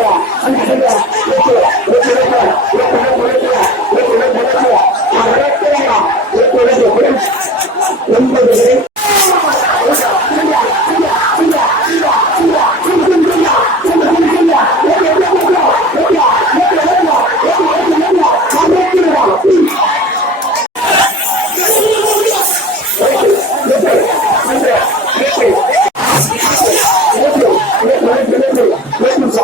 对？啊，哪个对？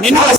Nínú ọ̀sán.